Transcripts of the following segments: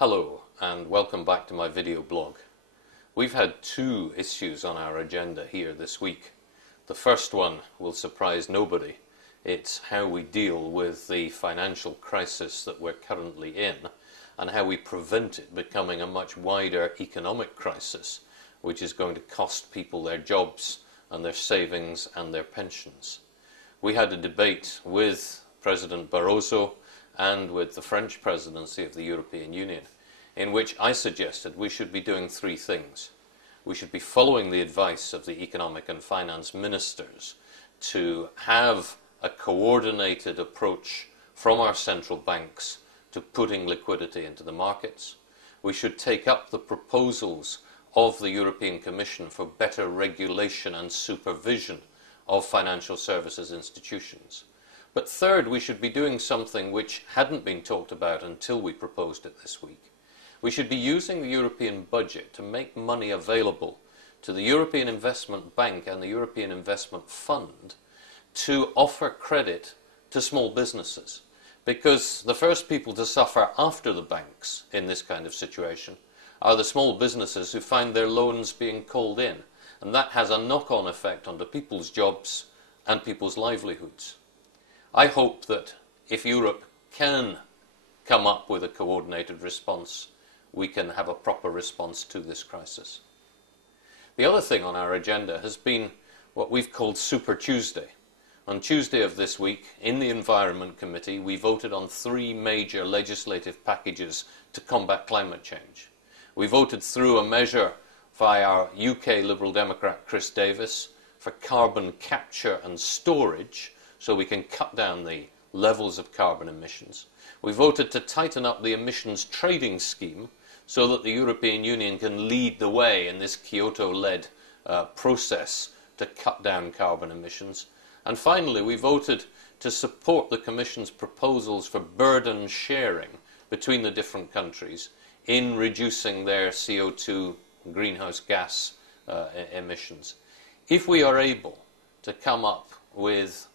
Hello and welcome back to my video blog. We've had two issues on our agenda here this week. The first one will surprise nobody. It's how we deal with the financial crisis that we're currently in and how we prevent it becoming a much wider economic crisis, which is going to cost people their jobs and their savings and their pensions. We had a debate with President Barroso and with the French presidency of the European Union, in which I suggested we should be doing three things. We should be following the advice of the economic and finance ministers to have a coordinated approach from our central banks to putting liquidity into the markets. We should take up the proposals of the European Commission for better regulation and supervision of financial services institutions. But third, we should be doing something which hadn't been talked about until we proposed it this week. We should be using the European budget to make money available to the European Investment Bank and the European Investment Fund to offer credit to small businesses. Because the first people to suffer after the banks in this kind of situation are the small businesses who find their loans being called in. And that has a knock-on effect onto people's jobs and people's livelihoods. I hope that if Europe can come up with a coordinated response, we can have a proper response to this crisis. The other thing on our agenda has been what we've called Super Tuesday. On Tuesday of this week, in the Environment Committee, we voted on three major legislative packages to combat climate change. We voted through a measure by our UK Liberal Democrat Chris Davis for carbon capture and storage so we can cut down the levels of carbon emissions. We voted to tighten up the emissions trading scheme so that the European Union can lead the way in this Kyoto-led process to cut down carbon emissions. And finally, we voted to support the Commission's proposals for burden sharing between the different countries in reducing their CO2 greenhouse gas emissions. If we are able to come up with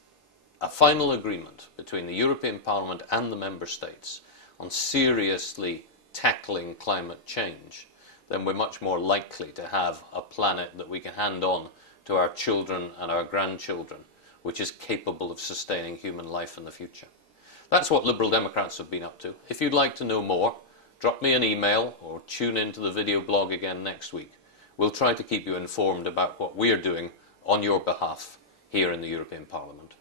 a final agreement between the European Parliament and the Member States on seriously tackling climate change, then we're much more likely to have a planet that we can hand on to our children and our grandchildren, which is capable of sustaining human life in the future. That's what Liberal Democrats have been up to. If you'd like to know more, drop me an email or tune into the video blog again next week. We'll try to keep you informed about what we're doing on your behalf here in the European Parliament.